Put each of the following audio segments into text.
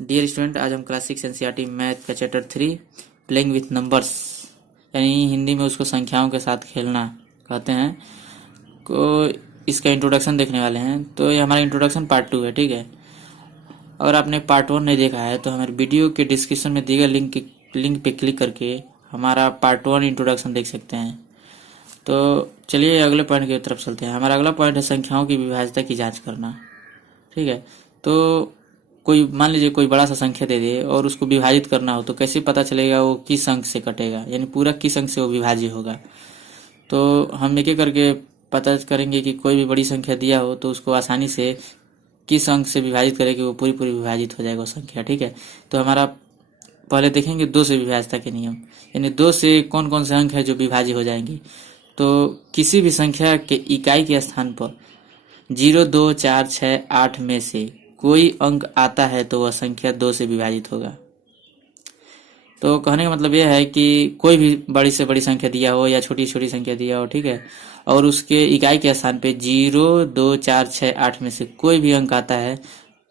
Dear student, आज हम class 6 NCERT math का चैप्टर 3 प्लेइंग विथ नंबर्स यानी हिंदी में उसको संख्याओं के साथ खेलना कहते हैं को इसका इंट्रोडक्शन देखने वाले हैं। तो ये हमारा इंट्रोडक्शन पार्ट 2 है, ठीक है। अगर आपने पार्ट 1 नहीं देखा है तो हमारे वीडियो के डिस्क्रिप्शन में दिए गए लिंक पे क्लिक करके हमारा पार्ट 1 इंट्रोडक्शन देख सकते हैं। तो चलिए अगले पॉइंट की तरफ चलते हैं। हमारा अगला पॉइंट है संख्याओं की विभाज्यता की जांच करना, ठीक है। तो कोई मान लीजिए कोई बड़ा सा संख्या दे दे और उसको विभाजित करना हो तो कैसे पता चलेगा वो किस अंक से कटेगा, यानी पूरा किस अंक से वो विभाज्य होगा। तो हम एक एक करके पता करेंगे कि कोई भी बड़ी संख्या दिया हो तो उसको आसानी से किस अंक से विभाजित करें कि वो पूरी पूरी विभाजित हो जाएगा वो संख्या, ठीक है। तो हमारा पहले देखेंगे 2 से विभाज्यता के नियम, यानी 2 से कौन कौन से अंक है जो विभाज्य हो जाएंगे। तो किसी भी संख्या के इकाई के स्थान पर 0, 2, 4, 6, 8 में से कोई अंक आता है तो वह संख्या 2 से विभाजित होगा। तो कहने का मतलब यह है कि कोई भी बड़ी से बड़ी संख्या दिया हो या छोटी छोटी संख्या दिया हो, ठीक है, और उसके इकाई के स्थान पे 0, 2, 4, 6, 8 में से कोई भी अंक आता है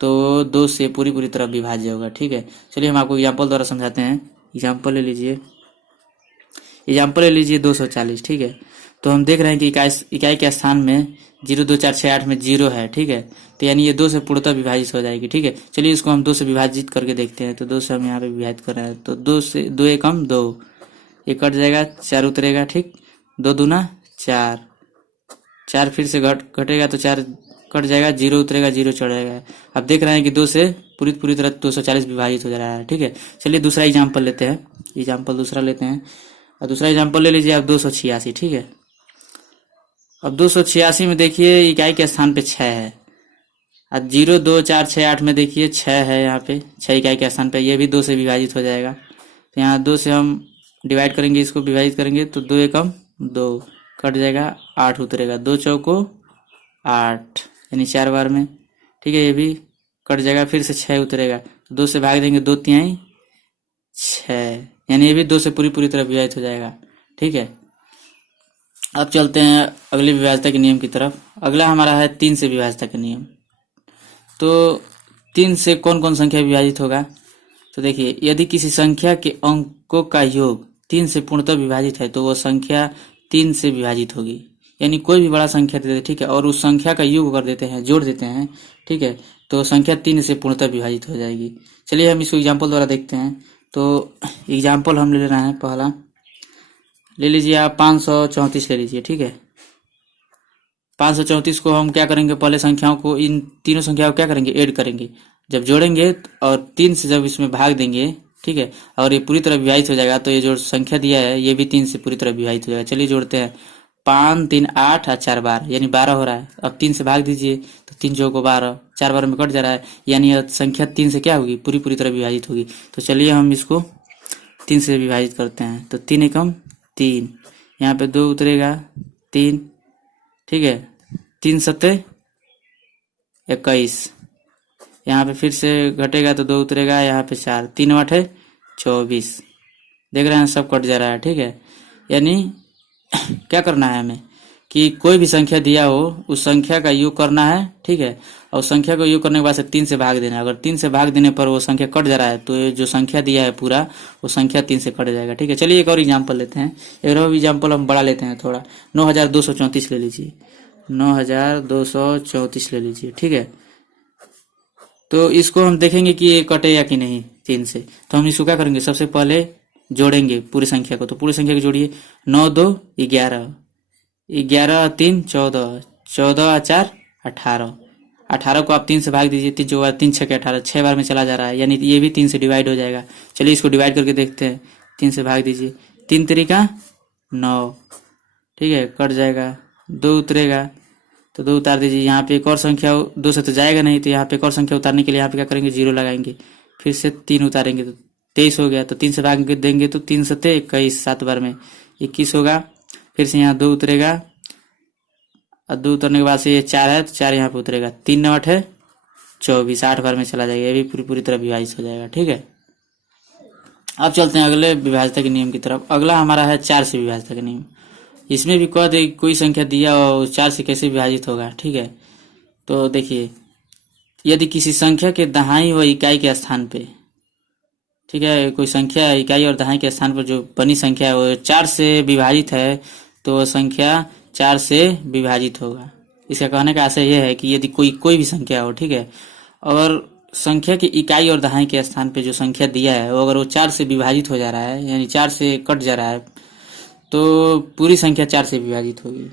तो 2 से पूरी पूरी तरह विभाज्य होगा, ठीक है। चलिए हम आपको एग्जाम्पल द्वारा समझाते हैं। एग्जाम्पल ले लीजिए 240, ठीक है। तो हम देख रहे हैं कि इकाई के स्थान में 0, 2, 4, 6, 8 में 0 है, ठीक है। तो यानी ये 2 से पूर्णतः विभाजित हो जाएगी, ठीक है। चलिए इसको हम 2 से विभाजित करके देखते हैं। तो 2 से हम यहाँ पे विभाजित कर रहे हैं तो 2 से 2 एकम 2, ये कट जाएगा, 4 उतरेगा, ठीक। 2 दूना 4, 4 फिर से घटेगा तो 4 कट जाएगा, 0 उतरेगा, 0 चढ़ जाएगा। अब देख रहे हैं कि 2 से पूरी तरह 240 विभाजित हो जा रहा है, ठीक है। चलिए दूसरा एग्जाम्पल लेते हैं। एग्जाम्पल दूसरा लेते हैं और दूसरा एग्जाम्पल ले लीजिए आप 286, ठीक है। अब 286 में देखिए इकाई के स्थान पे 6 है। अब 0, 2, 4, 6, 8 में देखिए 6 है, यहाँ पे 6 इकाई के स्थान पे, ये भी 2 से विभाजित हो जाएगा। तो यहाँ 2 से हम डिवाइड करेंगे, इसको विभाजित करेंगे तो 2 एकम 2, कट जाएगा, 8 उतरेगा, 2 चौको 8 यानी 4 बार में, ठीक है। ये भी कट जाएगा, फिर से 6 उतरेगा, 2 से भाग देंगे, 2 तिहाई 6, यानी ये भी 2 से पूरी तरह विभाजित हो जाएगा, ठीक है। अब चलते हैं अगली विभाज्यता के नियम की तरफ। अगला हमारा है 3 से विभाज्यता का नियम। तो 3 से कौन कौन संख्या विभाजित होगा। तो देखिए यदि किसी संख्या के अंकों का योग 3 से पूर्णतः विभाजित है तो वो संख्या 3 से विभाजित होगी। यानी कोई भी बड़ा संख्या दे देते, ठीक है, और उस संख्या का योग कर देते हैं, जोड़ देते हैं, ठीक है, तो संख्या 3 से पूर्णतः विभाजित हो जाएगी। चलिए हम इसको एग्जाम्पल द्वारा देखते हैं। तो एग्जाम्पल हम ले रहे हैं, पहला ले लीजिए आप 534 ले लीजिए, ठीक है। 534 को हम क्या करेंगे, पहले संख्याओं को, इन तीनों संख्याओं को क्या करेंगे, ऐड करेंगे। जब जोड़ेंगे और 3 से जब इसमें भाग देंगे, ठीक है, और ये पूरी तरह विभाजित हो जाएगा तो ये जो संख्या दिया है ये भी 3 से पूरी तरह विभाजित हो जाएगा। चलिए जोड़ते हैं, 5, 3, 8 और 4 बार, यानी 12 हो रहा है। अब 3 से भाग दीजिए तो 3 चौको 12, 4 बार में कट जा रहा है, यानी यह संख्या 3 से क्या होगी, पूरी तरह विभाजित होगी। तो चलिए हम इसको 3 से विभाजित करते हैं। तो 3 एकम 3, यहाँ पे 2 उतरेगा, 3, ठीक है, 3 सत्ते 21, यहाँ पे फिर से घटेगा तो 2 उतरेगा, यहाँ पे 4, 3 आठे 24, देख रहे हैं सब कट जा रहा है, ठीक है। यानी क्या करना है हमें कि कोई भी संख्या दिया हो उस संख्या का योग करना है, ठीक है, और संख्या को योग करने के बाद से 3 से भाग देना है। अगर 3 से भाग देने पर वो संख्या कट जा रहा है तो ये जो संख्या दिया है पूरा वो संख्या 3 से कट जाएगा, ठीक है। चलिए एक और एग्जाम्पल लेते हैं। एक और एग्जाम्पल हम बड़ा लेते हैं थोड़ा, 9234 ले लीजिए, 9234 ले लीजिए, ठीक है। तो इसको हम देखेंगे कि ये कटे या कि नहीं 3 से। तो हम इसको क्या करेंगे, सबसे पहले जोड़ेंगे पूरी संख्या को। तो पूरी संख्या को जोड़िए, 9, 2, 11, 11, 3, 14, 14, 4, 18, 18 को आप 3 से भाग दीजिए, 3 चौका 3 6 18, 6 बार में चला जा रहा है, यानी ये भी 3 से डिवाइड हो जाएगा। चलिए इसको डिवाइड करके देखते हैं। 3 से भाग दीजिए, 3 तरीका 9, ठीक है, कट जाएगा, 2 उतरेगा तो 2 उतार दीजिए। यहाँ पे एक और संख्या 2 से तो जाएगा नहीं, तो यहाँ पे एक और संख्या उतारने के लिए यहाँ पे क्या करेंगे, 0 लगाएंगे, फिर से 3 उतारेंगे तो 23 हो गया। तो 3 से भाग देंगे तो 3 सत्ते 21, 7 बार में 21 होगा, फिर से यहाँ 2 उतरेगा और 2 उतरने के बाद से ये 4 है तो 4 यहाँ पे उतरेगा, 3 9 8 24, 8 बार में चला जाएगा, ये भी पूरी तरह विभाजित हो जाएगा, ठीक है। अब चलते हैं अगले विभाज्यता के नियम की तरफ। अगला हमारा है 4 से विभाज्यता का नियम। इसमें भी कह दे कोई संख्या दिया और 4 से कैसे विभाजित होगा, ठीक है। तो देखिए यदि किसी संख्या के दहाई व इकाई के स्थान पे, ठीक है, कोई संख्या इकाई और दहाई के स्थान पर जो बनी संख्या है वो 4 से विभाजित है, तो वो संख्या 4 से विभाजित होगा। इसका कहने का आशय यह है कि यदि कोई भी संख्या हो, ठीक है, और संख्या की इकाई और दहाई के स्थान पे जो संख्या दिया है वो अगर वो 4 से विभाजित हो जा रहा है, यानी 4 से कट जा रहा है, तो पूरी संख्या 4 से विभाजित होगी।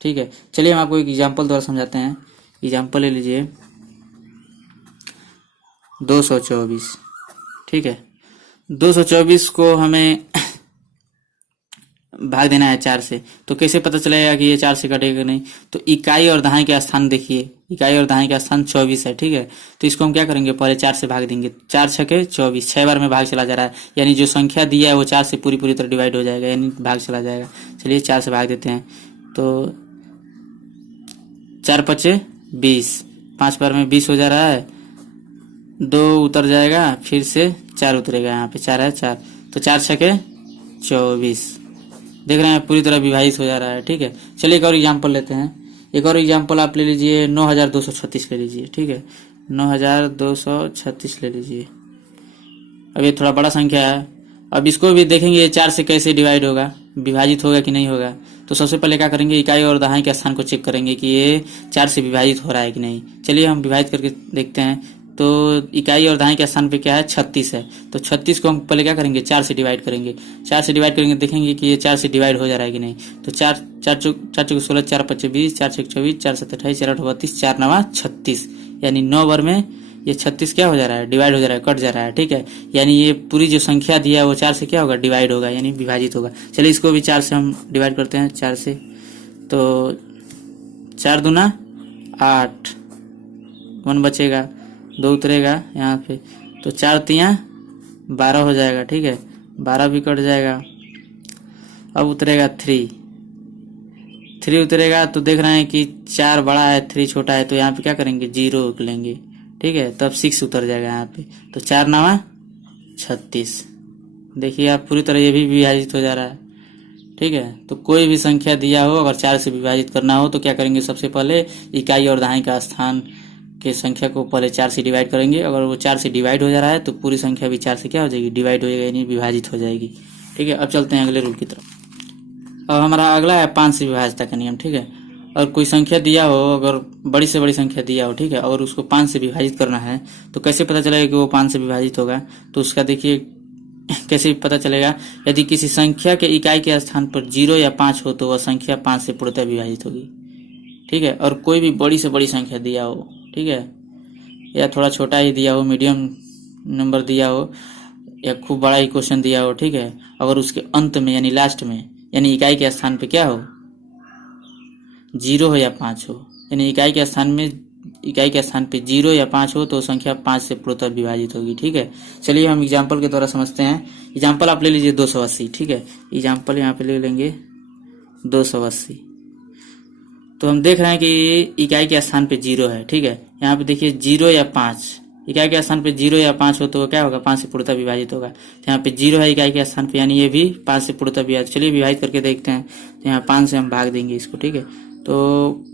ठीक है, चलिए हम आपको एक एग्जाम्पल द्वारा समझाते हैं। एग्जाम्पल ले लीजिए 224। ठीक है, 224 को हमें भाग देना है 4 से, तो कैसे पता चलेगा कि ये 4 से कटेगा नहीं? तो इकाई और दहाई का स्थान देखिए, इकाई और दहाई का स्थान 24 है। ठीक है, तो इसको हम क्या करेंगे, पहले 4 से भाग देंगे। 4 छके 24, 6 बार में भाग चला जा रहा है, यानी जो संख्या दिया है वो 4 से पूरी तरह डिवाइड हो जाएगा, यानी भाग चला जाएगा। चलिए 4 से भाग देते हैं, तो 4 पचे 20, 5 बार में 20 हो जा रहा है, 2 उतर जाएगा, फिर से 4 उतरेगा, यहाँ पे 4 है 4, तो 4 छके 24, देख रहे हैं पूरी तरह विभाजित हो जा रहा है। ठीक है, चलिए एक और एग्जाम्पल लेते हैं। एक और एग्जाम्पल आप ले लीजिए 9236 ले लीजिए। ठीक है, 9236 ले लीजिए। अब ये थोड़ा बड़ा संख्या है, अब इसको भी देखेंगे ये 4 से कैसे डिवाइड होगा, विभाजित होगा कि नहीं होगा। तो सबसे पहले क्या करेंगे, इकाई और दहाई के स्थान को चेक करेंगे कि ये 4 से विभाजित हो रहा है कि नहीं। चलिए हम विभाजित करके देखते हैं। तो इकाई और दहाई के स्थान पे क्या है, 36 है, तो 36 को हम पहले क्या करेंगे, 4 से डिवाइड करेंगे। 4 से डिवाइड करेंगे, देखेंगे कि ये 4 से डिवाइड हो जा रहा है कि नहीं। तो 4 चौक 16, 4 पच्चे 20, 4 छक 24, 4 सत्ते 28, 4 आठ 32, 4 नवा 36, यानी 9 बार में ये 36 क्या हो जा रहा है, डिवाइड हो जा रहा है, कट जा रहा है। ठीक है, यानी ये पूरी जो संख्या दिया है वो 4 से क्या होगा, डिवाइड होगा, यानी विभाजित होगा। चलिए इसको भी 4 से हम डिवाइड करते हैं, 4 से। तो 4 दूना 8, 1 बचेगा, 2 उतरेगा यहाँ पे, तो 4 तिया 12 हो जाएगा। ठीक है, 12 भी कट जाएगा। अब उतरेगा 3 उतरेगा, तो देख रहे हैं कि 4 बड़ा है 3 छोटा है, तो यहाँ पे क्या करेंगे, 0 लेंगे। ठीक है, तब 6 उतर जाएगा यहाँ पे, तो 4 नवा 36। देखिए आप पूरी तरह ये भी विभाजित हो जा रहा है। ठीक है, तो कोई भी संख्या दिया हो, अगर 4 से विभाजित करना हो तो क्या करेंगे, सबसे पहले इकाई और दहाई का स्थान के संख्या को पहले 4 से डिवाइड करेंगे। अगर वो 4 से डिवाइड हो जा रहा है तो पूरी संख्या भी 4 से क्या हो जाएगी, डिवाइड हो जाएगी, यानी विभाजित हो जाएगी। ठीक है, अब चलते हैं अगले रूल की तरफ। अब हमारा अगला है 5 से विभाजता का नियम। ठीक है, और कोई संख्या दिया हो, अगर बड़ी से बड़ी संख्या दिया हो, ठीक है, और उसको 5 से विभाजित करना है, तो कैसे पता चलेगा कि वो 5 से विभाजित होगा? तो उसका देखिए कैसे पता चलेगा, यदि किसी संख्या के इकाई के स्थान पर 0 या 5 हो तो वह संख्या 5 से पूर्णतः विभाजित होगी। ठीक है, और कोई भी बड़ी से बड़ी संख्या दिया हो, ठीक है, या थोड़ा छोटा ही दिया हो, मीडियम नंबर दिया हो, या खूब बड़ा ही क्वेश्चन दिया हो, ठीक है, अगर उसके अंत में यानी लास्ट में, यानी इकाई के स्थान पे क्या हो, 0 हो या 5 हो, यानी इकाई के स्थान पे 0 या 5 हो तो संख्या 5 से पूर्णतः विभाजित होगी। ठीक है, चलिए हम एग्जाम्पल के द्वारा समझते हैं। एग्जाम्पल आप ले लीजिए 280। ठीक है, एग्जाम्पल यहाँ पे ले लेंगे 280। तो हम देख रहे हैं कि इकाई के स्थान पे 0 है। ठीक है, यहाँ पे देखिए 0 या 5, इकाई के स्थान पे 0 या 5 हो तो क्या होगा, 5 से पूर्णतः विभाजित होगा। तो यहाँ पे 0 है इकाई के स्थान पे, यानी ये भी 5 से पूर्णतः विभाजित। चलिए विभाजित करके देखते हैं। तो यहाँ 5 से हम भाग देंगे इसको। ठीक है, तो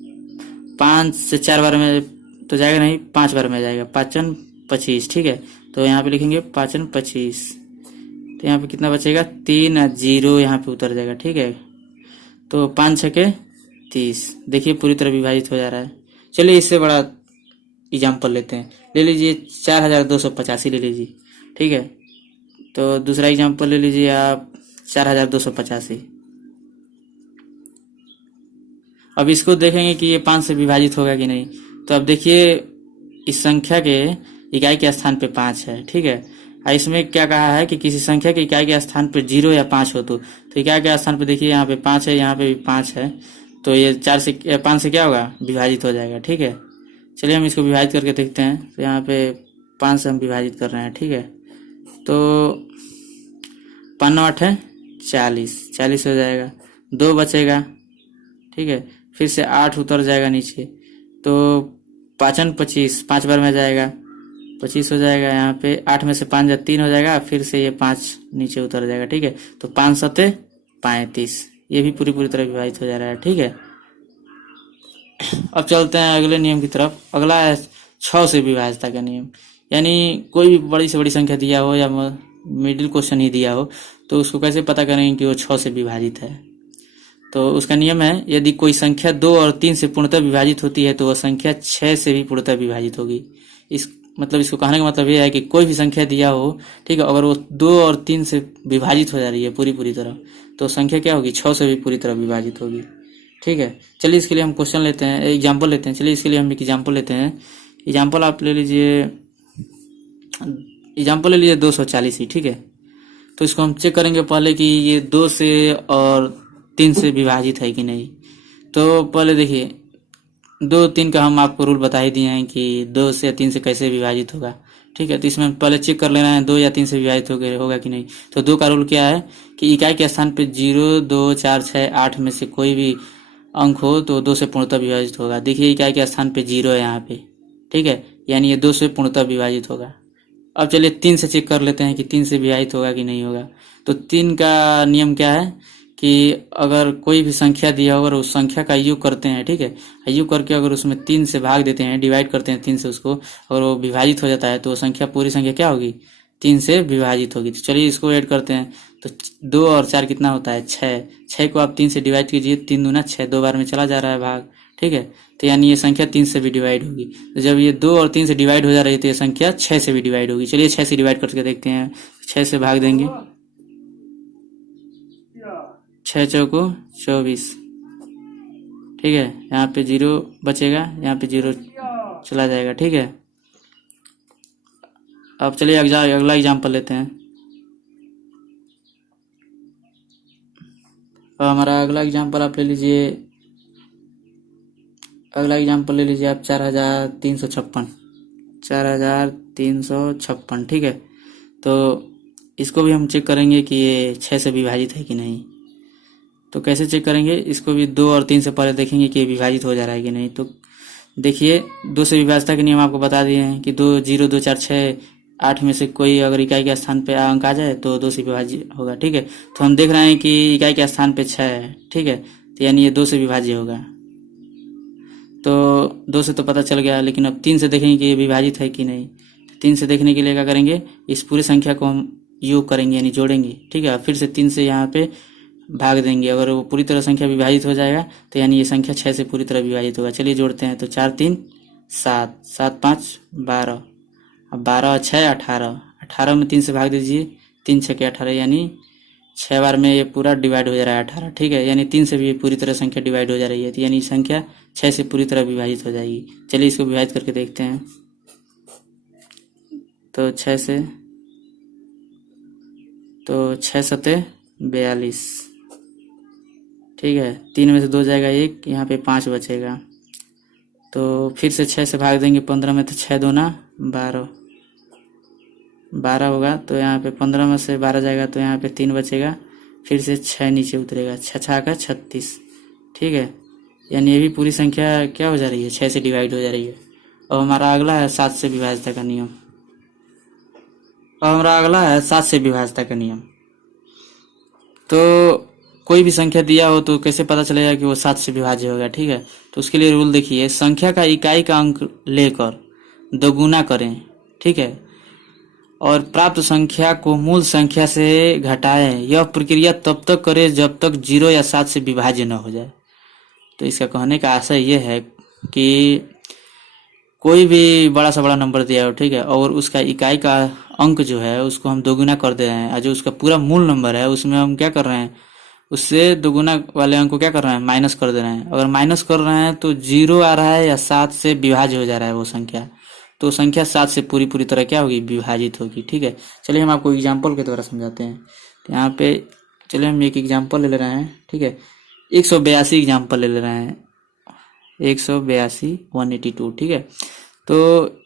5 से 4 बार में तो जाएगा नहीं, 5 बार में जाएगा, 5 25। ठीक है, तो यहाँ पे लिखेंगे 5 25, तो यहाँ पे कितना बचेगा, 3 और 0 यहाँ पे उतर जाएगा। ठीक है, तो 5 छके 30, देखिए पूरी तरह विभाजित हो जा रहा है। चलिए इससे बड़ा एग्जाम्पल लेते हैं, ले लीजिए 4285 ले लीजिए। ठीक है, तो दूसरा एग्जाम्पल ले लीजिए आप 4285। अब इसको देखेंगे कि ये 5 से विभाजित होगा कि नहीं। तो अब देखिए इस संख्या के इकाई के स्थान पे 5 है। ठीक है, इसमें क्या कहा है कि किसी संख्या के इकाई के स्थान पे 0 या 5 हो तो इकाई के स्थान पे देखिए यहाँ पे 5 है, यहाँ पे भी 5 है, तो ये 5 से क्या होगा, विभाजित हो जाएगा। ठीक है, चलिए हम इसको विभाजित करके देखते हैं। तो यहाँ पे 5 से हम विभाजित कर रहे हैं। ठीक है, तो 5 9 8 है 40 हो जाएगा, 2 बचेगा। ठीक है, फिर से 8 उतर जाएगा नीचे, तो 5 25, 5 बार में जाएगा, 25 हो जाएगा। यहाँ पे 8 में से 5 जा 3 हो जाएगा, फिर से ये 5 नीचे उतर जाएगा। ठीक है, तो 5 सत्ते 35, ये भी पूरी तरह विभाजित हो जा रहा है। ठीक है, अब चलते हैं अगले नियम की तरफ। अगला है 6 से विभाज्यता का नियम। यानी कोई भी बड़ी से बड़ी संख्या दिया हो या मिडिल क्वेश्चन ही दिया हो तो उसको कैसे पता करेंगे कि वो 6 से विभाजित है। तो उसका नियम है, यदि कोई संख्या 2 और 3 से पूर्णतः विभाजित होती है तो वह संख्या 6 से भी पूर्णतः विभाजित होगी। इसको कहने का मतलब ये है कि कोई भी संख्या दिया हो, ठीक है, अगर वो 2 और 3 से विभाजित हो जा रही है पूरी तरह, तो संख्या क्या होगी, 6 से भी पूरी तरह विभाजित होगी। ठीक है, चलिए इसके लिए हम क्वेश्चन लेते हैं, एग्जाम्पल लेते हैं। चलिए इसके लिए हम एक एग्जाम्पल लेते हैं। एग्जाम्पल आप ले लीजिए, एग्जाम्पल ले लीजिए 240 ही। ठीक है, तो इसको हम चेक करेंगे पहले कि ये 2 से और 3 से विभाजित है कि नहीं। तो पहले देखिए 2 3 का हम आपको रूल बता ही दिए हैं कि 2 से 3 से कैसे विभाजित होगा। ठीक है, तो इसमें पहले चेक कर लेना है 2 या 3 से विभाजित होगा कि नहीं। तो 2 का रूल क्या है कि इकाई के स्थान पे 0 2 4 6 8 में से कोई भी अंक हो तो 2 से पूर्णतः विभाजित होगा। देखिए इकाई के स्थान पे 0 है यहाँ पे, ठीक है, यानी ये 2 से पूर्णतः विभाजित होगा। अब चलिए 3 से चेक कर लेते हैं कि 3 से विभाजित होगा कि नहीं होगा। तो 3 का नियम क्या है कि अगर कोई भी संख्या दिया हो, अगर उस संख्या का योग करते हैं, ठीक है, योग करके अगर उसमें 3 से भाग देते हैं, डिवाइड करते हैं 3 से उसको, अगर वो विभाजित हो जाता है तो वो संख्या पूरी संख्या क्या होगी, 3 से विभाजित होगी। तो चलिए इसको ऐड करते हैं। तो 2 और 4 कितना होता है, 6। 6 को आप 3 से डिवाइड कीजिए, 3 दूना 6, 2 बार में चला जा रहा है भाग। ठीक है, तो यानी ये संख्या 3 से भी डिवाइड होगी। तो जब ये 2 और 3 से डिवाइड हो जा रही है तो ये संख्या 6 से भी डिवाइड होगी। चलिए 6 से डिवाइड करके देखते हैं। 6 से भाग देंगे, 6 चौको 24। ठीक है, यहाँ पे 0 बचेगा, यहाँ पे 0 चला जाएगा। ठीक है, अब चलिए अगला एग्जाम्पल लेते हैं। हमारा अगला एग्जाम्पल आप ले लीजिए, अगला एग्जाम्पल ले लीजिए आप 4356। 4356। ठीक है, तो इसको भी हम चेक करेंगे कि ये 6 से विभाजित है कि नहीं। तो कैसे चेक करेंगे, इसको भी 2 और 3 से पहले देखेंगे कि विभाजित हो जा रहा है कि नहीं। तो देखिए 2 से विभाज्यता के नियम आपको बता दिए हैं कि 2 0 2 4 6 8 में से कोई अगर इकाई के स्थान पे अंक आ जाए तो 2 से विभाज्य होगा। ठीक है, तो हम देख रहे हैं कि इकाई के स्थान पे 6 है। ठीक है, तो यानी ये 2 से विभाज्य होगा। तो 2 से तो पता चल गया, लेकिन अब 3 से देखेंगे कि ये विभाजित है कि नहीं। 3 से देखने के लिए क्या करेंगे, इस पूरी संख्या को हम योग करेंगे यानी जोड़ेंगे। ठीक है, फिर से 3 से यहाँ पे भाग देंगे। अगर वो पूरी तरह संख्या विभाजित हो जाएगा तो यानी ये संख्या 6 से पूरी तरह विभाजित होगा। चलिए जोड़ते हैं। तो 4 3 7, 7 5 12, अब 12 6 18, 18 में 3 से भाग दीजिए, 3 6 के 18, यानी 6 बार में ये पूरा डिवाइड हो जा रहा है 18। ठीक है, यानी 3 से भी पूरी तरह संख्या डिवाइड हो जा रही है, तो यानी संख्या 6 से पूरी तरह विभाजित हो जाएगी। चलिए इसको विभाजित करके देखते हैं। तो 6 से, तो 6 सते 42। ठीक है, 3 में से 2 जाएगा 1, यहाँ पे 5 बचेगा। तो फिर से 6 से भाग देंगे 15 में, तो 6 दूना 12, 12 होगा। तो यहाँ पे 15 में से 12 जाएगा तो यहाँ पे 3 बचेगा, फिर से 6 नीचे उतरेगा, 6 6 का 36। ठीक है, यानी ये भी पूरी संख्या क्या हो जा रही है, 6 से डिवाइड हो जा रही है। और हमारा अगला है 7 से विभाज्यता का नियम। और हमारा अगला है 7 से विभाज्यता का नियम। तो कोई भी संख्या दिया हो तो कैसे पता चलेगा कि वो 7 से विभाज्य होगा। ठीक है, तो उसके लिए रूल देखिए, संख्या का इकाई का अंक लेकर दोगुना करें, ठीक है, और प्राप्त संख्या को मूल संख्या से घटाएं। यह प्रक्रिया तब तक करें जब तक 0 या 7 से विभाज्य न हो जाए। तो इसका कहने का आशय ये है कि कोई भी बड़ा से बड़ा नंबर दिया हो, ठीक है, और उसका इकाई का अंक जो है उसको हम दोगुना कर दे रहे हैं, और जो उसका पूरा मूल नंबर है उसमें हम क्या कर रहे हैं, उससे दोगुना वाले अंक को क्या कर रहे हैं, माइनस कर दे रहे हैं। अगर माइनस कर रहे हैं तो 0 आ रहा है या 7 से विभाज्य हो जा रहा है वो संख्या, तो संख्या 7 से पूरी तरह क्या होगी, विभाजित होगी। ठीक है, चलिए हम आपको एग्जाम्पल के द्वारा समझाते हैं। तो यहाँ पे चलिए हम एक एग्जाम्पल ले रहे हैं। ठीक है, 182 एग्जाम्पल ले रहे हैं, 182 182। ठीक है, तो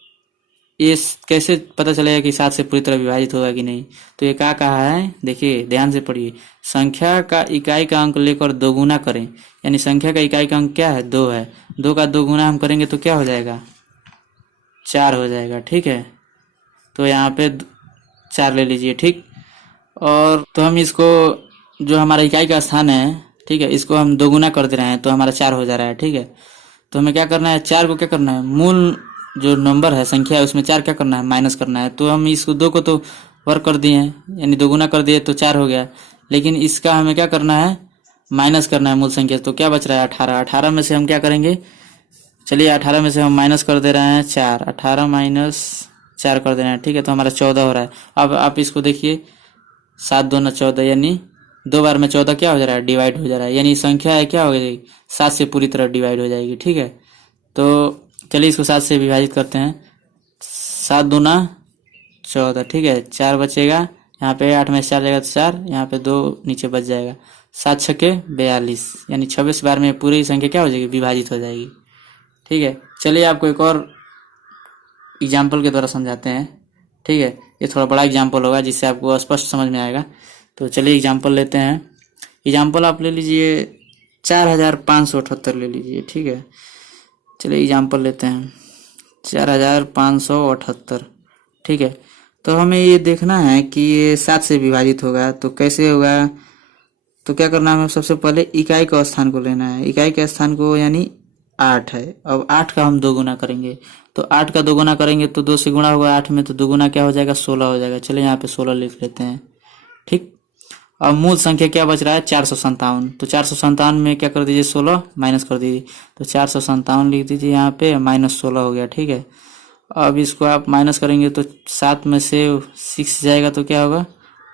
ये कैसे पता चलेगा कि 7 से पूरी तरह विभाजित होगा कि नहीं। तो ये क्या कहा है, देखिए ध्यान से पढ़िए, संख्या का इकाई का अंक लेकर दोगुना करें, यानी संख्या का इकाई का अंक क्या है, 2 है, 2 का दोगुना हम करेंगे तो क्या हो जाएगा, 4 हो जाएगा। ठीक है, तो यहाँ पे 4 ले लीजिए। ठीक, और तो हम इसको जो हमारा इकाई का स्थान है, ठीक है, इसको हम दोगुना कर दे रहे हैं तो हमारा 4 हो जा रहा है। ठीक है, तो हमें क्या करना है, 4 को क्या करना है, मूल जो नंबर है, संख्या है, उसमें 4 क्या करना है, माइनस करना है। तो हम इसको 2 को तो वर्क कर दिए हैं, यानी दोगुना कर दिए तो 4 हो गया। लेकिन इसका हमें क्या करना है, माइनस करना है मूल संख्या। तो क्या बच रहा है, 18। 18 में से हम क्या करेंगे, चलिए 18 में से हम माइनस कर दे रहे हैं 4। 18 माइनस 4 कर दे रहे हैं, ठीक है। तो हमारा 14 हो रहा है। अब आप इसको देखिए, 7 दूना 14, यानी 2 बार में 14 क्या हो जा रहा है, डिवाइड हो जा रहा है। यानी संख्या है क्या हो जाएगी, 7 से पूरी तरह डिवाइड हो जाएगी, ठीक है। तो चलिए इसको 7 से विभाजित करते हैं। 7 दूना 14, ठीक है। 4 बचेगा, यहाँ पे 8 में से 4 जाएगा तो 4, यहाँ पे 2 नीचे बच जाएगा। 7 छके 42, यानी 26 बार में पूरी संख्या क्या हो जाएगी, विभाजित हो जाएगी, ठीक है। चलिए आपको एक और एग्जाम्पल के द्वारा समझाते हैं, ठीक है। ये थोड़ा बड़ा एग्जाम्पल होगा जिससे आपको स्पष्ट समझ में आएगा। तो चलिए एग्जाम्पल लेते हैं। एग्जाम्पल आप ले लीजिए 4578 ले लीजिए, ठीक है। चलिए एग्जाम्पल लेते हैं 4578, ठीक है। तो हमें ये देखना है कि ये 7 से विभाजित होगा तो कैसे होगा। तो क्या करना है, सबसे पहले इकाई का स्थान को लेना है। इकाई के स्थान को यानी 8 है। अब 8 का हम 2 गुना करेंगे। तो 8 का 2 गुना करेंगे तो 2 से गुणा होगा 8 में, तो 2 गुना क्या हो जाएगा, 16 हो जाएगा। चलिए यहाँ पे 16 लिख लेते हैं, ठीक। अब मूल संख्या क्या बच रहा है, 457। तो 457 में क्या कर दीजिए, 16 माइनस कर दीजिए। तो 457 लिख दीजिए यहाँ पे, माइनस 16 हो गया, ठीक है। अब इसको आप माइनस करेंगे तो 7 में से 6 जाएगा तो क्या होगा,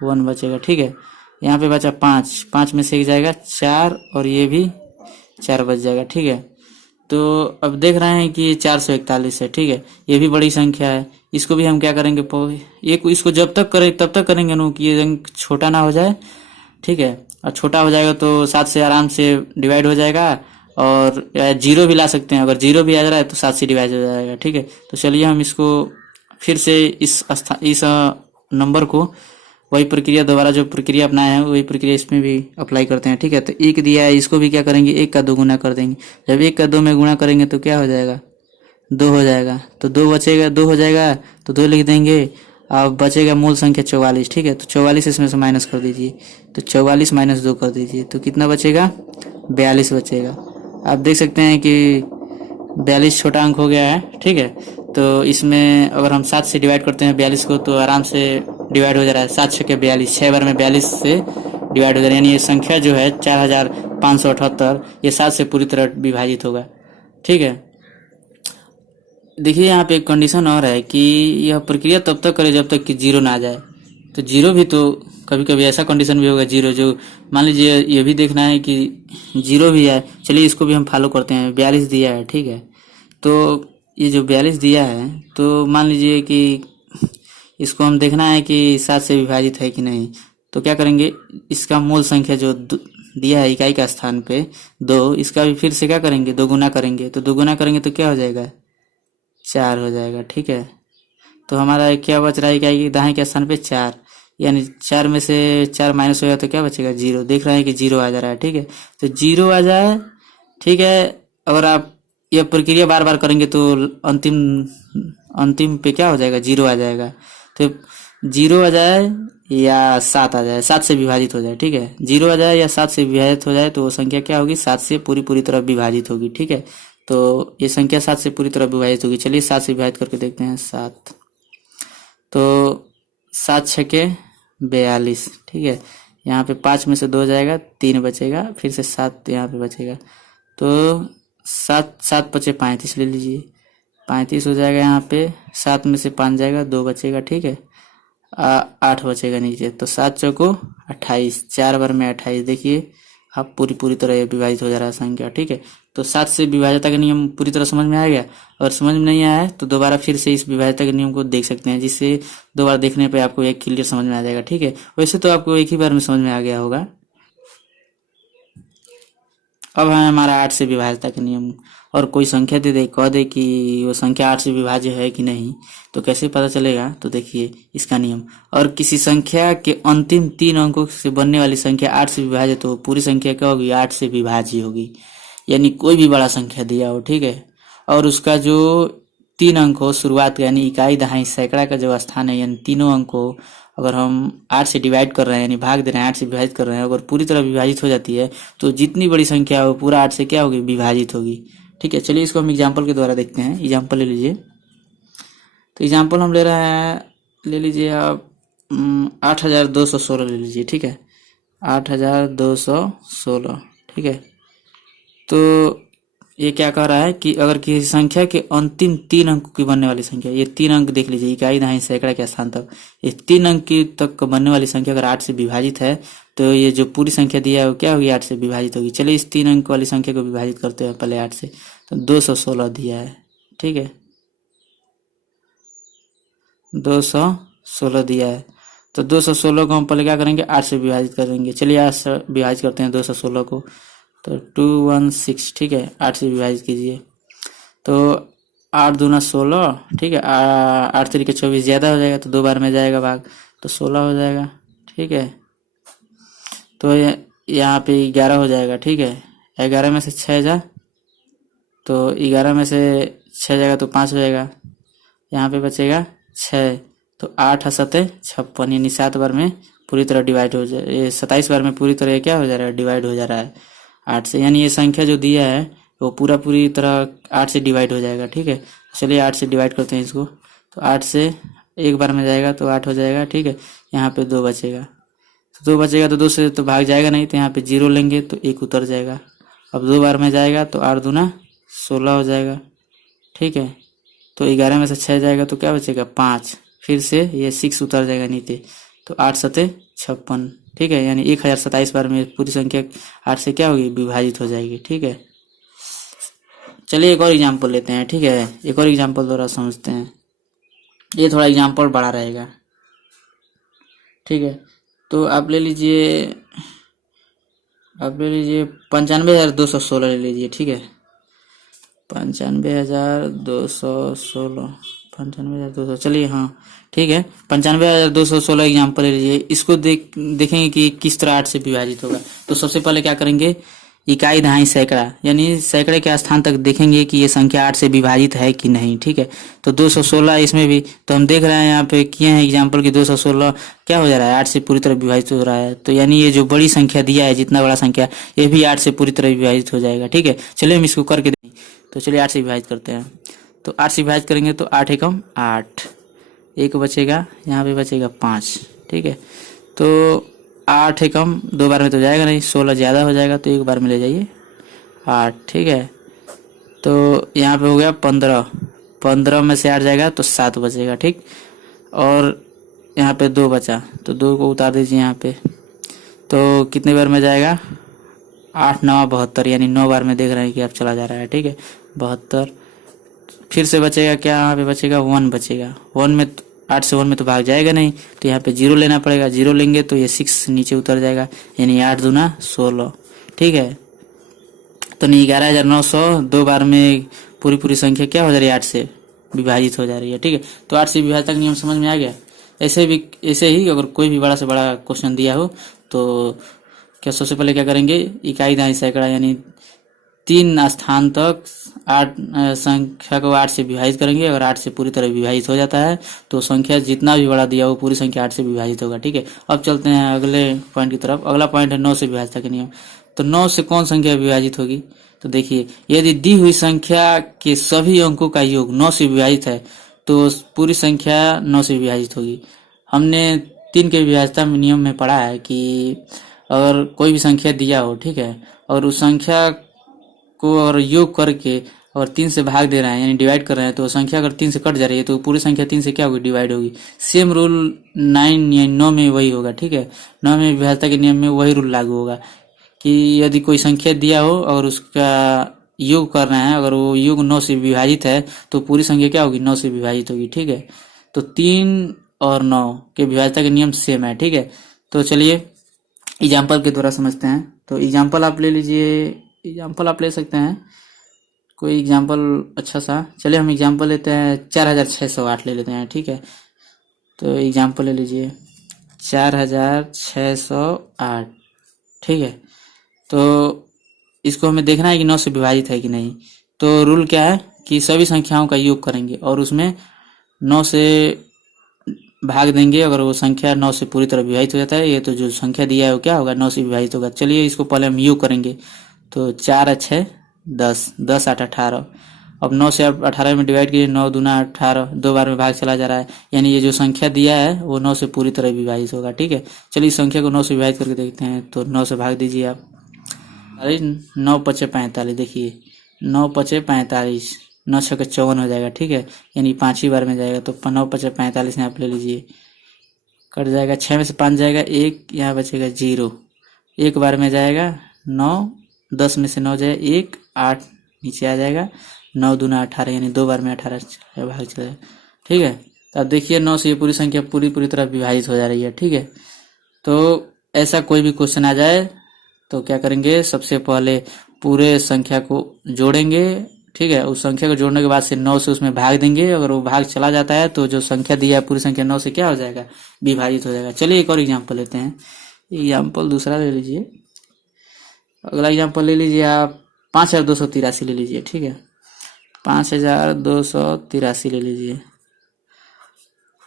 1 बचेगा, ठीक है। यहाँ पे बचा 5, 5 में से 1 जाएगा 4, और ये भी 4 बच जाएगा, ठीक है। तो अब देख रहे हैं कि 441 है, ठीक है। ये भी बड़ी संख्या है। इसको भी हम क्या करेंगे, इसको जब तक करें तब तक करेंगे ना कि ये अंक छोटा ना हो जाए, ठीक है। और छोटा हो जाएगा तो 7 से आराम से डिवाइड हो जाएगा। और जीरो भी ला सकते हैं, अगर जीरो भी आ जा रहा है तो 7 से डिवाइड हो जाएगा, ठीक है। तो चलिए हम इसको फिर से इस नंबर को वही प्रक्रिया, दोबारा जो प्रक्रिया अपनाया है वही प्रक्रिया इसमें भी अप्लाई करते हैं, ठीक है। तो 1 दिया है, इसको भी क्या करेंगे, 1 का 2 गुना कर देंगे। जब 1 का 2 में गुणा करेंगे तो क्या हो जाएगा, 2 हो जाएगा। तो 2 बचेगा, 2 हो जाएगा तो 2 लिख देंगे। अब बचेगा मूल संख्या 44, ठीक है। तो 44 इसमें से माइनस कर दीजिए। तो 44 माइनस 2 कर दीजिए तो कितना बचेगा, 42 बचेगा। आप देख सकते हैं कि 42 छोटा अंक हो गया है, ठीक है। तो इसमें अगर हम 7 से डिवाइड करते हैं 42 को तो आराम से डिवाइड हो जा रहा है। 7 छके 42, 6 बार में 42 से डिवाइड हो जा रहा है। यानी ये संख्या जो है 4578, ये 7 से पूरी तरह विभाजित होगा, ठीक है। देखिए यहाँ पे एक कंडीशन और है कि यह प्रक्रिया तब तक करे जब तक कि जीरो ना आ जाए। तो जीरो भी, तो कभी कभी ऐसा कंडीशन भी होगा जीरो, जो मान लीजिए ये भी देखना है कि जीरो भी है। चलिए इसको भी हम फॉलो करते हैं। 42 दिया है, ठीक है। तो ये जो 42 दिया है, तो मान लीजिए कि इसको हम देखना है कि 7 से विभाजित है कि नहीं। तो क्या करेंगे, इसका मूल संख्या जो दिया है इकाई का स्थान पे 2, इसका भी फिर से क्या करेंगे, 2 गुना करेंगे। तो 2 गुना करेंगे तो क्या हो जाएगा, 4 हो जाएगा, ठीक है। तो हमारा क्या बच रहा है, इकाई के दाएं के स्थान पे 4, यानी 4 में से 4 माइनस होगा तो क्या बचेगा, 0। देख रहे हैं कि 0 आ जा रहा है, ठीक है। तो 0 आ जाए, ठीक है। अगर आप यह प्रक्रिया बार बार करेंगे तो अंतिम अंतिम पे क्या हो जाएगा, 0 आ जाएगा। तो 0 आ जाए या 7 आ जाए, 7 से विभाजित हो जाए, ठीक है। 0 आ जाए या 7 से विभाजित हो जाए तो वो संख्या क्या होगी, 7 से पूरी तरह विभाजित होगी, ठीक है। तो ये संख्या 7 से पूरी तरह विभाजित होगी। चलिए 7 से विभाजित करके देखते हैं। 7, तो 7 छके 42, ठीक है। यहाँ पे 5 में से 2 जाएगा, 3 बचेगा, फिर से 7 यहाँ पे बचेगा। तो 7 पचे 35 ले लीजिए, 35 हो जाएगा। यहाँ पे 7 में से 5 जाएगा, 2 बचेगा, ठीक है। 8 बचेगा नीचे। तो 7 चौको 28, 4 बार में 28। देखिए अब पूरी तरह ये विभाजित हो जा रहा है संख्या, ठीक है। तो 7 से विभाज्यता का नियम पूरी तरह समझ में आ गया। और समझ में नहीं आया है तो दोबारा फिर से इस विभाज्यता के नियम को देख सकते हैं, जिससे दोबारा देखने पे आपको एक क्लियर समझ में आ जाएगा, ठीक है। वैसे तो आपको एक ही बार में समझ में आ गया होगा। अब है हमारा 8 से विभाज्यता का नियम। और कोई संख्या दे दे, कह दे कि वो संख्या 8 से विभाज्य है कि नहीं, तो कैसे पता चलेगा। तो देखिए इसका नियम, और किसी संख्या के अंतिम 3 अंकों से बनने वाली संख्या 8 से विभाज्य, तो पूरी संख्या क्या होगी, 8 से विभाज्य होगी। यानी कोई भी बड़ा संख्या दिया हो, ठीक है, और उसका जो 3 अंक हो शुरुआत का, यानी इकाई दहाई सैकड़ा का जो स्थान है, यानी तीनों अंक को अगर हम 8 से डिवाइड कर रहे हैं, यानी भाग दे रहे हैं, 8 से विभाजित कर रहे हैं, अगर पूरी तरह विभाजित हो जाती है तो जितनी बड़ी संख्या हो पूरा 8 से क्या होगी, विभाजित होगी, ठीक है। चलिए इसको हम एग्जाम्पल के द्वारा देखते हैं। एग्जाम्पल ले लीजिए तो एग्जाम्पल हम ले रहे हैं, ले लीजिए आप 8216 ले लीजिए, ठीक है, 8216, ठीक है। तो ये क्या कह रहा है कि अगर किसी संख्या के अंतिम 3 अंक की बनने वाली संख्या, ये 3 अंक देख लीजिए, इकाई, दहाई, सैकड़ा के स्थान तक, ये 3 अंक की तक बनने वाली संख्या अगर 8 से विभाजित है, तो ये जो पूरी संख्या दिया है वो क्या होगी, 8 से विभाजित होगी। चलिए इस 3 अंक वाली संख्या को विभाजित करते हैं पहले 8 से। तो 216 दिया है, ठीक है, 216 दिया है। तो 216 को हम पहले क्या करेंगे, 8 से विभाजित करेंगे। चलिए 8 से विभाजित करते हैं 216 को। तो 216, ठीक है, 8 से विभाजित कीजिए। तो 8 दूना 16, ठीक है, 8 तरीके 24, ज़्यादा हो जाएगा तो 2 बार में जाएगा भाग, तो 16 हो जाएगा, ठीक है। तो यहाँ पे 11 हो जाएगा, ठीक है, 11 में से 6 जा, तो 11 में से 6 जाएगा तो 5 हो जाएगा, यहाँ पे बचेगा 6। तो 8 7 56, यानी 7 बार में पूरी तरह डिवाइड हो जाए, ये 27 बार में पूरी तरह क्या हो जा रहा है, डिवाइड हो जा रहा है 8 से। यानी ये संख्या जो दिया है वो पूरी तरह 8 से डिवाइड हो जाएगा, ठीक है। चलिए 8 से डिवाइड करते हैं इसको। तो 8 से एक बार में जाएगा तो 8 हो जाएगा, ठीक है। यहाँ पे 2 बचेगा, तो 2 बचेगा तो 2 से तो भाग जाएगा नहीं, तो यहाँ पे 0 लेंगे तो 1 उतर जाएगा। अब 2 बार में जाएगा तो 8 दूना 16 हो जाएगा, ठीक है। तो 11 में से 6 जाएगा तो क्या बचेगा, 5, फिर से ये 6 उतर जाएगा नीचे, तो 8 7 56, ठीक है। यानी 1027 बार में पूरी संख्या 8 से क्या होगी, विभाजित हो जाएगी, ठीक है। चलिए एक और एग्जाम्पल लेते हैं, ठीक है, एक और एग्जाम्पल द्वारा समझते हैं। ये थोड़ा एग्जाम्पल बड़ा रहेगा, ठीक है। तो आप ले लीजिए 95,216 ले लीजिए, ठीक है, 95,216, 95,200, चलिए हाँ ठीक है, 95,216 एग्जाम्पल ले लीजिए। इसको देखेंगे कि किस तरह 8 से विभाजित होगा। तो सबसे पहले क्या करेंगे, इकाई, दहाई, सैकड़ा, यानी सैकड़े के स्थान तक देखेंगे कि ये संख्या 8 से विभाजित है कि नहीं, ठीक है। तो 216 इसमें भी, तो हम देख रहे हैं यहाँ पे किए हैं एग्जाम्पल कि 216 क्या हो जा रहा है, 8 से पूरी तरह विभाजित हो रहा है। तो यानी ये जो बड़ी संख्या दिया है, जितना बड़ा संख्या, ये भी 8 से पूरी तरह विभाजित हो जाएगा, ठीक है। चलिए हम इसको करके दें। तो चलिए 8 से विभाजित करते हैं। तो 8 से विभाजित करेंगे तो 8 एकम 8, एक बचेगा, यहाँ पे बचेगा 5, ठीक है। तो 8 एकम 2 बार में तो जाएगा नहीं, 16 ज़्यादा हो जाएगा, तो एक बार में ले जाइए 8, ठीक है। तो यहाँ पे हो गया 15, 15 में से 8 जाएगा तो 7 बचेगा, ठीक। और यहाँ पे 2 बचा, तो 2 को उतार दीजिए यहाँ पे। तो कितने बार में जाएगा, 8 9 72, यानी 9 बार में देख रहे हैं कि अब चला जा रहा है, ठीक है, 72। फिर से बचेगा क्या, यहाँ पे बचेगा 1 बचेगा, 1 में 8 से 1 में तो भाग जाएगा नहीं, तो यहाँ पे 0 लेना पड़ेगा, 0 लेंगे तो ये 6 नीचे उतर जाएगा, यानी 8 दूना 16, ठीक है। तो 11,900 2 बार में पूरी संख्या क्या हो जा रही है, 8 से विभाजित हो जा रही है, ठीक है। तो 8 से विभाजन का नियम समझ में आ गया। ऐसे ही अगर कोई भी बड़ा से बड़ा क्वेश्चन दिया हो तो क्या सबसे पहले क्या करेंगे, इकाई, दहाई, सैकड़ा, यानी 3 स्थान तक 8 संख्या को 8 से विभाजित करेंगे। अगर 8 से पूरी तरह विभाजित हो जाता है तो संख्या जितना भी बड़ा दिया हो पूरी संख्या 8 से विभाजित होगा, ठीक है। अब चलते हैं अगले पॉइंट की तरफ। अगला पॉइंट है 9 से विभाजन का नियम। तो 9 से कौन संख्या विभाजित होगी, तो देखिए यदि दी हुई संख्या के सभी अंकों का योग 9 से विभाजित है तो पूरी संख्या 9 से विभाजित होगी। हमने 3 के विभाज्यता नियम में पढ़ा है कि अगर कोई भी संख्या दिया हो, ठीक है, और उस संख्या को और योग करके और 3 से भाग दे रहे हैं, यानी डिवाइड कर रहे हैं, तो संख्या अगर 3 से कट जा रही है तो पूरी संख्या 3 से क्या होगी, डिवाइड होगी। सेम रूल 9 या 9 में वही होगा, ठीक है। 9 में विभाज्यता के नियम में वही रूल लागू होगा कि यदि कोई संख्या दिया हो और उसका योग कर रहे हैं, अगर वो योग 9 से विभाजित है तो पूरी संख्या क्या होगी, 9 से विभाजित होगी, ठीक है। तो 3 और 9 के विभाज्यता के नियम सेम है, ठीक है। तो चलिए एग्जाम्पल के द्वारा समझते हैं। तो एग्जाम्पल आप ले लीजिए, एग्जाम्पल आप ले सकते हैं कोई एग्जाम्पल अच्छा सा। चलिए हम एग्जाम्पल लेते हैं 4,608 ले लेते हैं, ठीक है। तो एग्जाम्पल ले लीजिए 4,608, ठीक है। तो इसको हमें देखना है कि 9 से विभाजित है कि नहीं। तो रूल क्या है कि सभी संख्याओं का योग करेंगे और उसमें 9 से भाग देंगे। अगर वो संख्या 9 से पूरी तरह विभाजित हो जाता है, ये तो जो संख्या दिया है वो क्या होगा, 9 से विभाजित होगा। चलिए इसको पहले हम योग करेंगे। तो 4 अच्छे 10, 10 8 18, अब 9 से आप 18 में डिवाइड कीजिए, 9 दूना 18, 2 बार में भाग चला जा रहा है, यानी ये जो संख्या दिया है वो 9 से पूरी तरह विभाजित होगा। ठीक है, चलिए इस संख्या को 9 से विभाजित करके देखते हैं। तो 9 से भाग दीजिए आप। अरे 9 पचे 45, देखिए 9 पचे 45, 9 छक्के 54 हो जाएगा। ठीक है, यानी 5 ही बार में जाएगा, तो 9 पचे 45 में आप ले लीजिए, कट जाएगा, 6 में से 5 जाएगा, 1 यहाँ बचेगा 0, 1 बार में जाएगा 9, 10 में से 9 जाएगा 1, 8 नीचे आ जाएगा, 9 दूना 18, यानी 2 बार में 18 भाग चलेगा। ठीक है, तो अब देखिए 9 से ये पूरी संख्या पूरी तरह विभाजित हो जा रही है। ठीक है, तो ऐसा कोई भी क्वेश्चन आ जाए तो क्या करेंगे, सबसे पहले पूरे संख्या को जोड़ेंगे। ठीक है, उस संख्या को जोड़ने के बाद से 9 से उसमें भाग देंगे। अगर वो भाग चला जाता है तो जो संख्या दिया है पूरी संख्या 9 से क्या हो जाएगा, विभाजित हो जाएगा। चलिए एक और एग्जाम्पल लेते हैं, एग्जाम्पल दूसरा ले लीजिए। अगला एग्जाम्पल ले लीजिए आप 5283 ले लीजिए। ठीक है, 5283 ले लीजिए।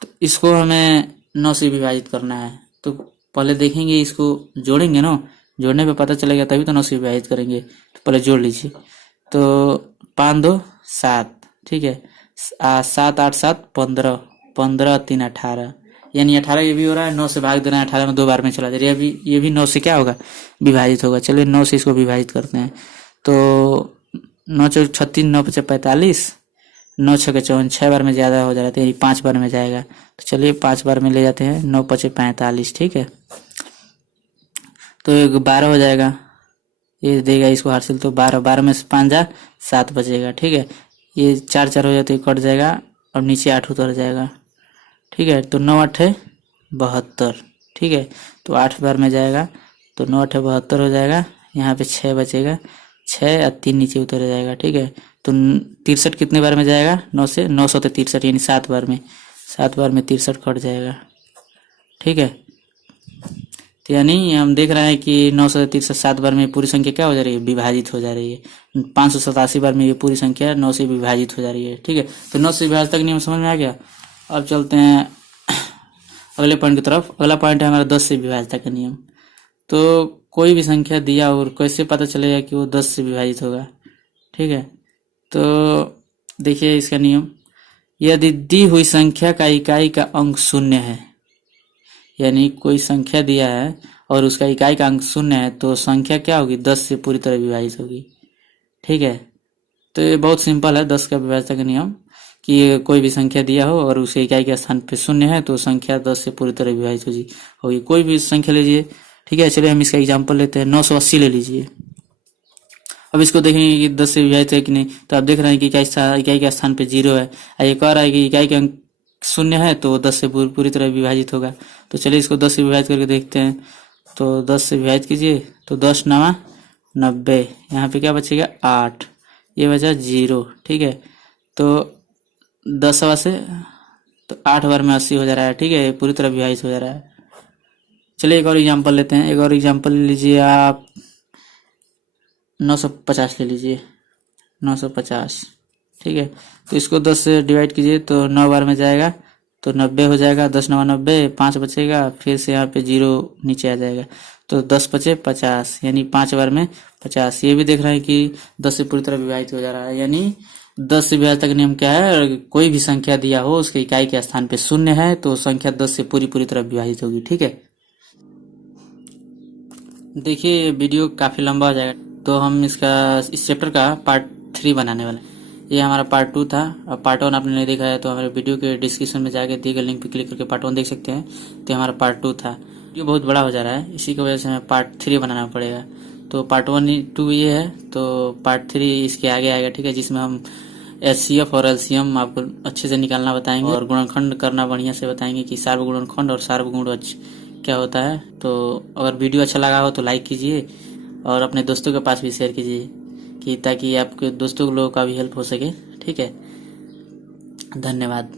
तो इसको हमें 9 से विभाजित करना है, तो पहले देखेंगे, इसको जोड़ेंगे ना, जोड़ने पे पता चलेगा, तभी तो 9 से विभाजित करेंगे। तो पहले जोड़ लीजिए, तो 5 2 7, ठीक है, 7 8 7 15, 15 3 18, यानी 18 ये भी हो रहा है, 9 से भाग देना है, 18 में 2 बार में चला जाए, ये भी 9 से क्या होगा, विभाजित होगा। चलिए 9 से इसको विभाजित करते हैं। तो 9 चौक 36, 9 पचे 45, 9 छक्के 54, 6 बार में ज़्यादा हो जाता है, यानी 5 बार में जाएगा। तो चलिए 5 बार में ले जाते हैं, 9 पचे 45। ठीक है, तो 12 हो जाएगा, ये देगा इसको हासिल, तो 12, 12 में से 5 जा 7 बचेगा। ठीक है, ये 4 4 हो जाए तो ये कट जाएगा और नीचे 8 उतर जाएगा। ठीक है, तो 9 8 72। ठीक है, तो 8 बार में जाएगा, तो 9 8 72 हो जाएगा, यहाँ पे 6 बचेगा, 6 और 3 नीचे उतर जाएगा। ठीक है, तो 63 कितने बार में जाएगा, 9 से 9 सौ 63, यानी 7 बार में, 7 बार में 63 कट जाएगा। ठीक है, तो यानी हम देख रहे हैं कि 9 से 63 7 बार में पूरी संख्या क्या हो जा रही है, विभाजित हो जा रही है। 587 बार में ये पूरी संख्या 9 से विभाजित हो जा रही है। ठीक है, तो 9 से विभाजित का नियम समझ में आ गया। अब चलते हैं अगले पॉइंट की तरफ। अगला पॉइंट है हमारा 10 से विभाजित का नियम। तो कोई भी संख्या दिया और कैसे पता चलेगा कि वो 10 से विभाजित होगा। ठीक है, तो देखिए इसका नियम, यदि दी हुई संख्या का इकाई का अंक 0 है, यानी कोई संख्या दिया है और उसका इकाई का अंक 0 है, तो संख्या क्या होगी, 10 से पूरी तरह विभाजित होगी। ठीक है, तो ये बहुत सिंपल है 10 का विभाजन का नियम, कि कोई भी संख्या दिया हो और उसके इकाई के स्थान पे 0 है तो संख्या 10 से पूरी तरह विभाजित होगी। कोई भी संख्या लीजिए। ठीक है, चलिए हम इसका एग्जाम्पल लेते हैं, 980 ले लीजिए। अब इसको देखेंगे कि 10 से विभाजित है कि नहीं, तो आप देख रहे हैं कि इकाई के स्थान पे 0 है, एक और है कि इकाई के अंक 0 है, तो 10 से पूरी तरह विभाजित होगा। तो चलिए इसको 10 से विभाजित करके देखते हैं। तो 10 से विभाजित कीजिए, तो 10 9 90, यहाँ पे क्या बचेगा 8, ये बचा 0। ठीक है, तो 10 से तो 8 बार में 80 हो जा रहा है। ठीक है, पूरी तरह विभाजित हो जा रहा है। चलिए एक और एग्जाम्पल लेते हैं, एक और एग्जाम्पल लीजिए आप, 950 ले लीजिए, 950। ठीक है, तो इसको 10 से डिवाइड कीजिए, तो 9 बार में जाएगा, तो 90 हो जाएगा, 10 9 90, 5 बचेगा, फिर से यहाँ पे 0 नीचे आ जाएगा, तो 10 पचे 50, यानी 5 बार में 50। ये भी देख रहे हैं कि 10 से पूरी तरह विभाजित हो जा रहा है, यानी 10 से विभाजित का नियम क्या है, कोई भी संख्या दिया हो उसके इकाई के स्थान पे 0 है तो संख्या 10 से पूरी तरह विभाजित होगी। ठीक है, देखिए वीडियो काफी लंबा हो जाएगा, तो हम इस चैप्टर का पार्ट 3 बनाने वाले हैं। ये हमारा पार्ट 2 था। अब पार्ट 1 आपने नहीं देखा है तो हमारे वीडियो के डिस्क्रिप्शन में जाके दिए गए लिंक पे क्लिक करके पार्ट 1 देख सकते हैं। तो हमारा पार्ट 2 था। वीडियो बहुत बड़ा हो जा रहा है, इसी की वजह से हमें पार्ट 3 बनाना पड़ेगा। तो पार्ट 1 2 ये है, तो पार्ट 3 इसके आगे आएगा। ठीक है, जिसमें हम HCF और LCM आपको अच्छे से निकालना बताएंगे और गुणनखंड करना बढ़िया से बताएंगे कि सार्वगुणनखंड और सार्वगुणज क्या होता है। तो अगर वीडियो अच्छा लगा हो तो लाइक कीजिए और अपने दोस्तों के पास भी शेयर कीजिए, कि ताकि आपके दोस्तों लोगों का भी हेल्प हो सके। ठीक है, धन्यवाद।